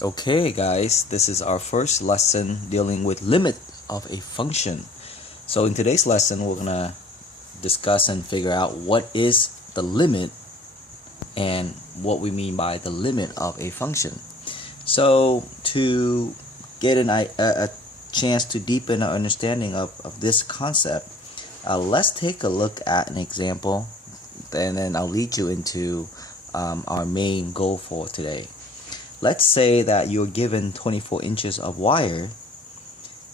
Okay guys, this is our first lesson dealing with limit of a function. So in today's lesson we're gonna discuss and figure out what is the limit and what we mean by the limit of a function. So to get a chance to deepen our understanding of this concept, let's take a look at an example, and then I'll lead you into our main goal for today. Let's say that you're given 24 inches of wire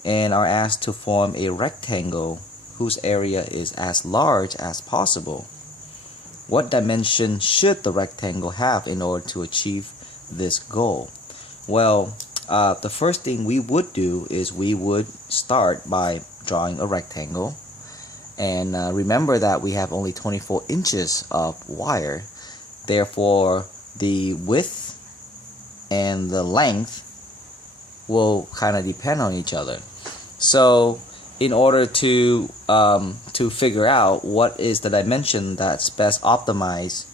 and are asked to form a rectangle whose area is as large as possible. What dimension should the rectangle have in order to achieve this goal? Well, the first thing we would do is we would start by drawing a rectangle. And remember that we have only 24 inches of wire. Therefore, the width and the length will kind of depend on each other. So in order to figure out what is the dimension that's best optimized,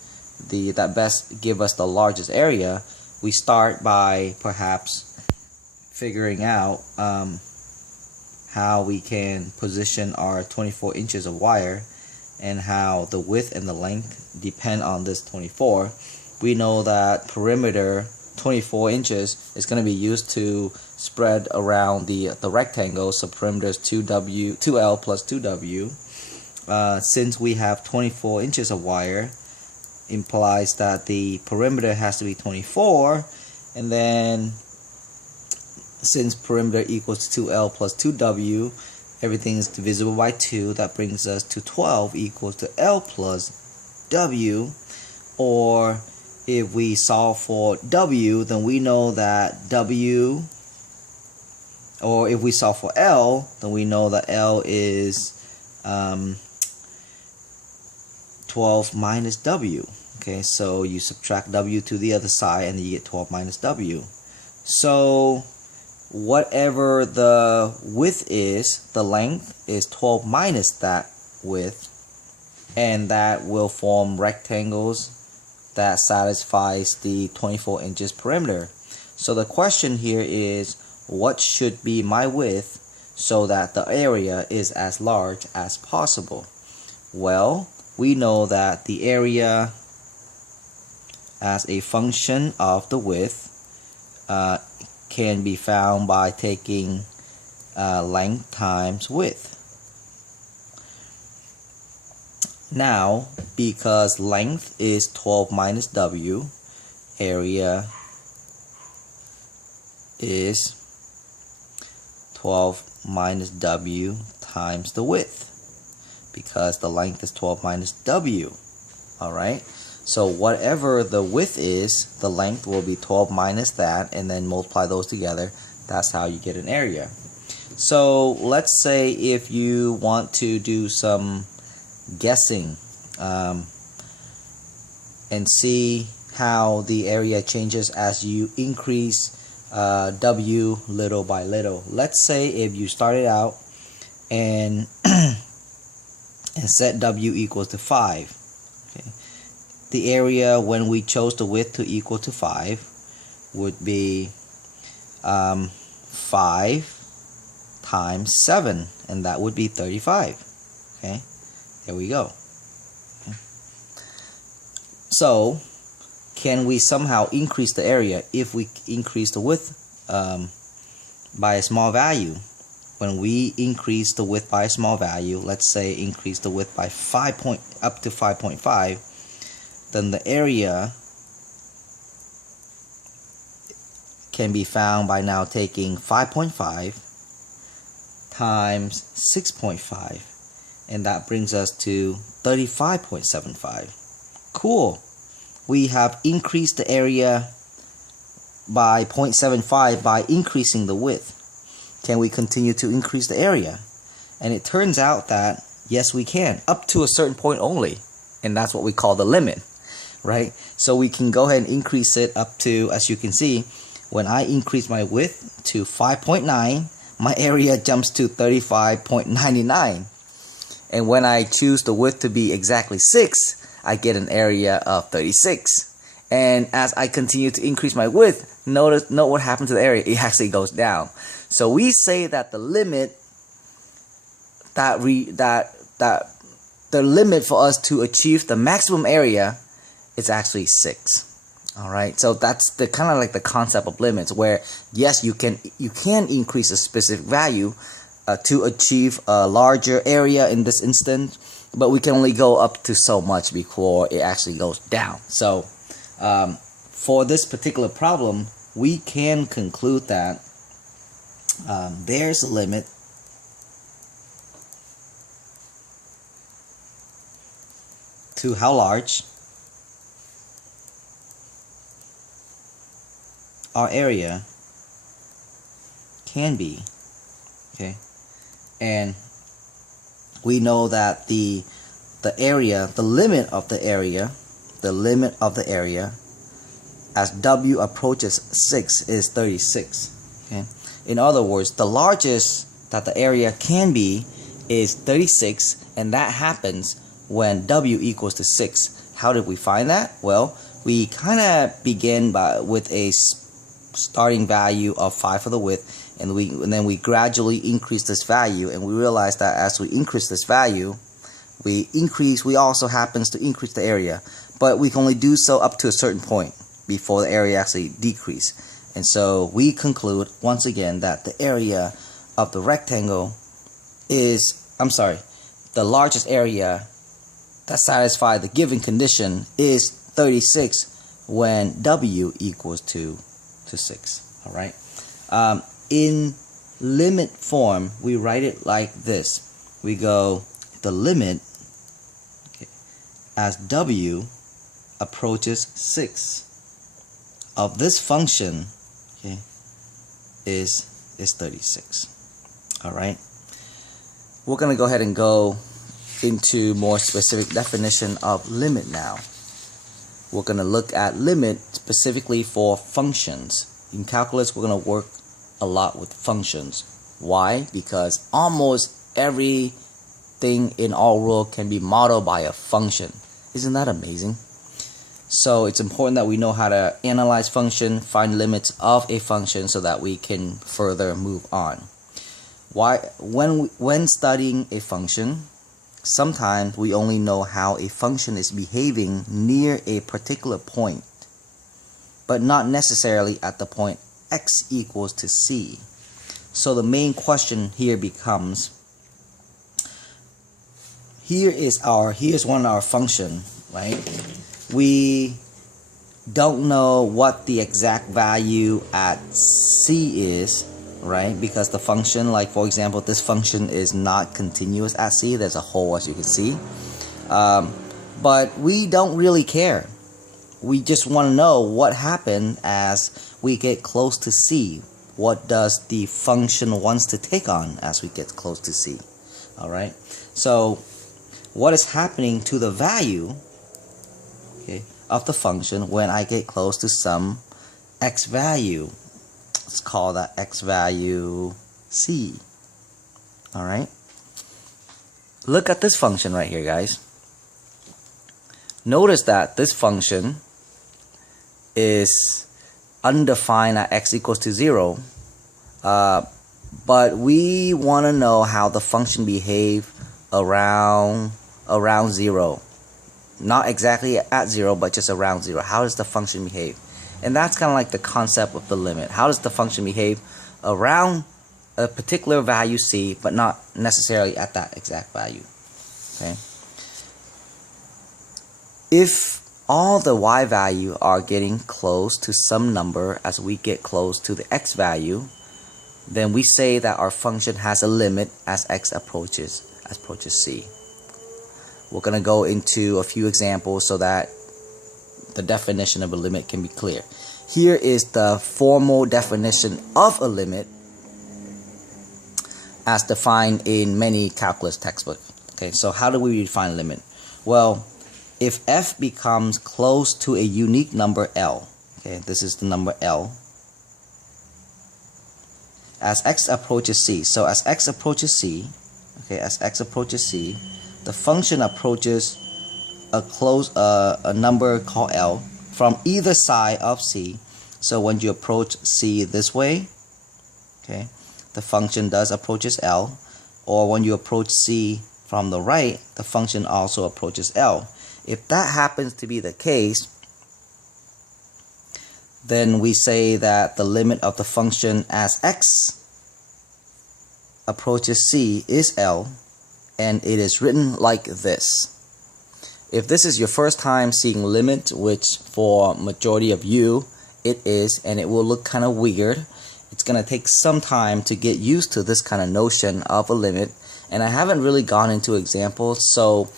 that best give us the largest area, we start by perhaps figuring out how we can position our 24 inches of wire and how the width and the length depend on this 24. We know that perimeter 24 inches is going to be used to spread around the rectangle, so perimeter is 2L plus 2W. Since we have 24 inches of wire, implies that the perimeter has to be 24, and then since perimeter equals 2L plus 2W, everything is divisible by 2. That brings us to 12 equals to L plus W. Or if we solve for W, then we know that W, or if we solve for L, then we know that L is 12 minus W. Okay, so you subtract W to the other side and you get 12 minus W. So whatever the width is, the length is 12 minus that width, and that will form rectangles that satisfies the 24 inches perimeter. So the question here is, what should be my width so that the area is as large as possible? Well, we know that the area as a function of the width can be found by taking length times width. Now, because length is 12 minus W, area is 12 minus W times the width, because the length is 12 minus W. Alright, so whatever the width is, the length will be 12 minus that, and then multiply those together. That's how you get an area. So let's say if you want to do some guessing and see how the area changes as you increase W little by little. Let's say if you started out and set W equals to 5. Okay. The area when we chose the width to equal to 5 would be 5 times 7, and that would be 35. Okay, there we go. Okay. So can we somehow increase the area if we increase the width by a small value? When we increase the width by a small value, let's say increase the width by up to 5.5, then the area can be found by now taking 5.5 times 6.5, and that brings us to 35.75. Cool. We have increased the area by 0.75 by increasing the width. Can we continue to increase the area? And it turns out that yes, we can, up to a certain point only, and that's what we call the limit, right? So we can go ahead and increase it up to, as you can see, when I increase my width to 5.9, my area jumps to 35.99. And when I choose the width to be exactly 6, I get an area of 36. And as I continue to increase my width, note what happened to the area. It actually goes down. So we say that the limit the limit for us to achieve the maximum area is actually 6. All right, so that's the kind of like the concept of limits, where yes, you can increase a specific value to achieve a larger area in this instance, but we can only go up to so much before it actually goes down. So for this particular problem, we can conclude that there's a limit to how large our area can be. Okay, and we know that the limit of the area as W approaches 6 is 36. Okay, in other words, the largest that the area can be is 36, and that happens when W equals to 6. How did we find that? Well, we kind of begin with a starting value of 5 for the width, and then we gradually increase this value, and we realize that as we increase this value, we also happens to increase the area, but we can only do so up to a certain point before the area actually decrease. And so we conclude once again that the area of the rectangle is, the largest area that satisfies the given condition is 36 when W equals to 6. All right. In limit form, we write it like this. We go the limit, okay, as W approaches 6 of this function, okay, is 36. All right. We're gonna go ahead and go into more specific definition of limit now. We're going to look at limit specifically for functions. In calculus, we're going to work a lot with functions. Why? Because almost everything in our world can be modeled by a function. Isn't that amazing? So it's important that we know how to analyze function, find limits of a function so that we can further move on. When studying a function, sometimes we only know how a function is behaving near a particular point, but not necessarily at the point x equals to c. So the main question here becomes, here's one of our function, right? We don't know what the exact value at c is, right? Because the function, like for example, this function is not continuous at c. There's a hole, as you can see, but we don't really care. We just want to know what happened as we get close to c. What does the function wants to take on as we get close to c? All right, so what is happening to the value, okay, of the function when I get close to some x value? Let's call that x value c. All right. Look at this function right here, guys. Notice that this function is undefined at x equals to 0, but we want to know how the function behave around 0. Not exactly at 0, but just around 0. How does the function behave? And that's kind of like the concept of the limit. How does the function behave around a particular value c, but not necessarily at that exact value? Okay. If all the y value are getting close to some number as we get close to the x value, then we say that our function has a limit as x approaches c. We're going to go into a few examples so that the definition of a limit can be clear. Here is the formal definition of a limit as defined in many calculus textbooks. Okay, so how do we define a limit? Well, if f becomes close to a unique number L, okay, this is the number L, as x approaches c. So as x approaches c, okay, the function approaches a number called L, from either side of C. So when you approach C this way, okay, the function does approaches L, or when you approach C from the right, the function also approaches L. If that happens to be the case, then we say that the limit of the function as x approaches C is L, and it is written like this. If this is your first time seeing limit, which for majority of you it is, and it will look kind of weird, it's going to take some time to get used to this kind of notion of a limit, and I haven't really gone into examples, so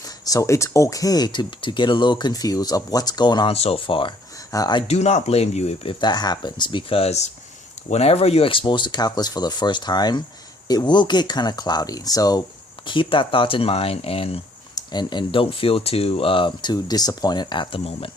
it's okay to get a little confused of what's going on so far. I do not blame you if that happens, because whenever you're exposed to calculus for the first time, it will get kind of cloudy. So keep that thought in mind, and don't feel too disappointed at the moment.